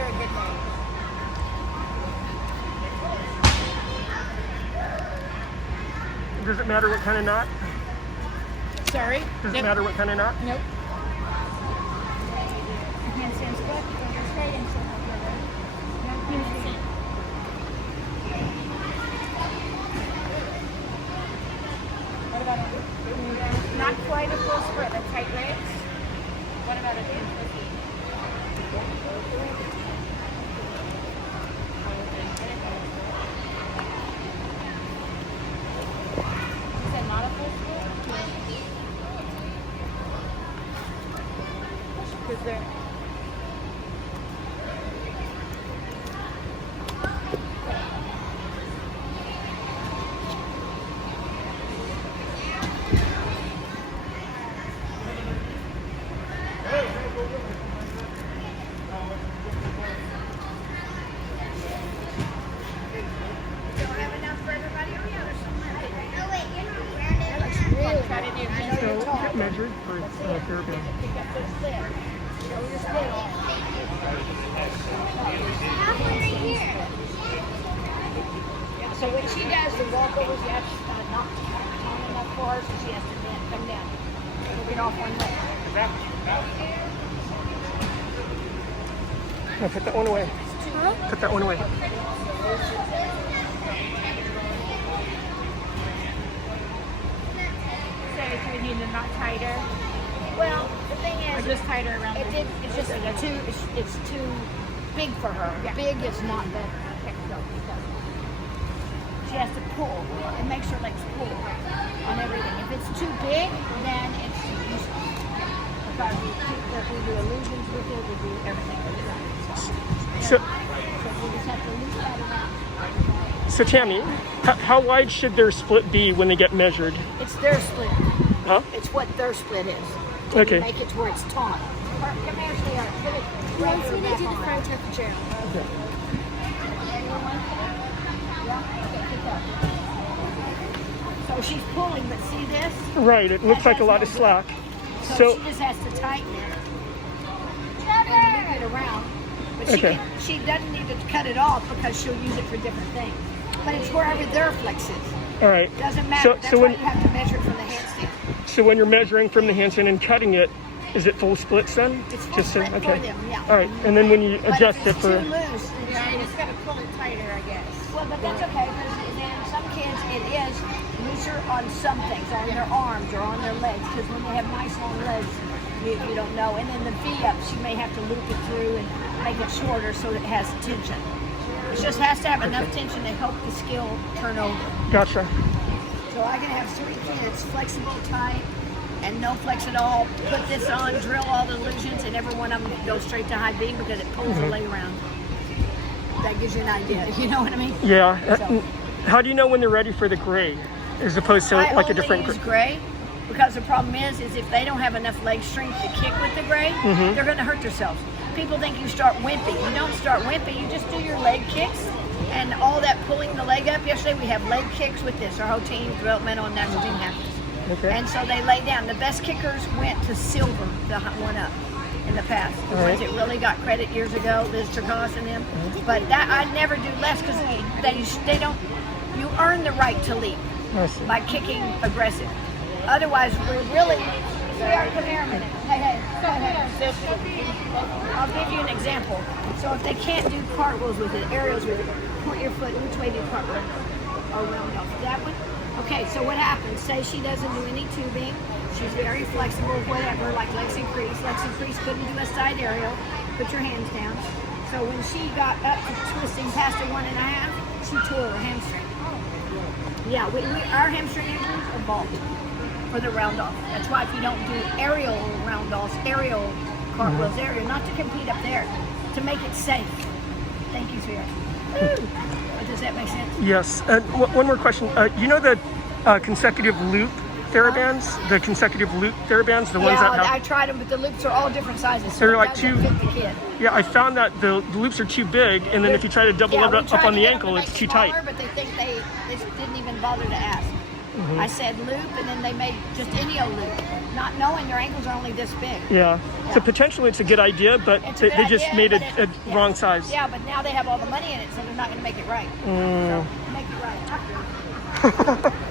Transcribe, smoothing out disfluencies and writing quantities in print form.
You're a good man. Does it matter what kind of knot? Sorry? Does it matter what kind of knot? Nope. Handstand split. Stay in circle together. No handstand. What about a, not quite a full split, a tight legs? What about a dance with feet? You said not a full split? Because they're... Get measured for Theraband. So when she does the walkovers, you have to not tone enough for her, so she has to come down. We'll get off one leg. No, put that one away. Huh? Put that one away. So we need a knot tighter. Well, the thing is, just tighter around it's just it's too big for her. Yeah. Big is not better. Okay, so it doesn't. She has to pull. It makes her legs pull on everything. If it's too big, then it's useless. Because we do illusions with it, we do everything with it. So, we just have to loop that around. so Tammy, how wide should their split be when they get measured? It's their split. Huh? It's what their split is. Okay. You make it to where it's taut. Come here, sweetheart. Put it right Let's here do back the on. front of the chair. Okay. So she's pulling, but see this? Right, it looks like a lot of slack. So she just has to tighten it and move it around. But Okay. she doesn't need to cut it off because she'll use it for different things. But it's wherever their flex is. All right. Doesn't matter. That's why when you have to measure it from the handstand. so when you're measuring from the handstand and cutting it, is it full splits then? It's full Just to- split okay. for them, yeah. All right, and then when you But adjust if it it's for too loose, Yeah, you just gotta pull it tighter, I guess. well, but that's okay because then some kids it is looser on some things, on their arms or on their legs. Because when they have nice long legs, you don't know. And then the V-up, she may have to loop it through and make it shorter so it has tension. It just has to have enough tension to help the skill turn over. Gotcha. So I can have 3 kids, flexible, tight, and no flex at all. Put this on, drill all the illusions, and every one of them go straight to high beam because it pulls the leg around. That gives you an idea. You know what I mean? Yeah. So- How do you know when they're ready for the gray, as opposed to I like a only different use gray? gray because the problem is if they don't have enough leg strength to kick with the gray, they're going to hurt themselves. People think you start wimpy. You don't start wimpy. You just do your leg kicks and all that pulling the leg up. Yesterday we have leg kicks with this. Our whole team, developmental and national team, have this. Okay. And so they lay down. The best kickers went to silver, the one up in the past. The All ones right. that really got credit years ago, Liz Turcos and them. But that I never do less because they don't. You earn the right to leap I see. by kicking aggressive. Otherwise, we're really. Sweetheart, come here a minute. Hey, go ahead. I'll give you an example. So if they can't do cartwheels with it, aerials with it, point your foot. Which way do you cartwheel? Or round off? That one? Okay, so what happens? Say she doesn't do any tubing. She's very flexible, whatever, like Lexi Crease. Lexi Crease couldn't do a side aerial. Put your hands down. So when she got up to twisting past her 1.5, she tore her hamstring. Yeah, our hamstring injuries are bulked for the round off. That's why if you don't do aerial round offs, aerial cartwheels, aerial, not to compete up there, to make it safe. Thank you, sweetheart. Woo. Does that make sense? Yes. And one more question. You know the consecutive loop therabands? The consecutive loop therabands? The ones Yeah, that have... I tried them, but the loops are all different sizes. So They're it like doesn't fit the kid. Yeah, I found that the loops are too big, and then if you try to double Yeah, it we up tried on to the get them ankle, to it's make too smaller, tight. But they think they didn't even bother to ask. I said loop, and then they made just any old loop, not knowing their ankles are only this big. Yeah. So potentially it's a good idea, but It's a they good just idea, made it but a wrong size. Yeah, but now they have all the money in it, so they're not going to make it right. So make it right.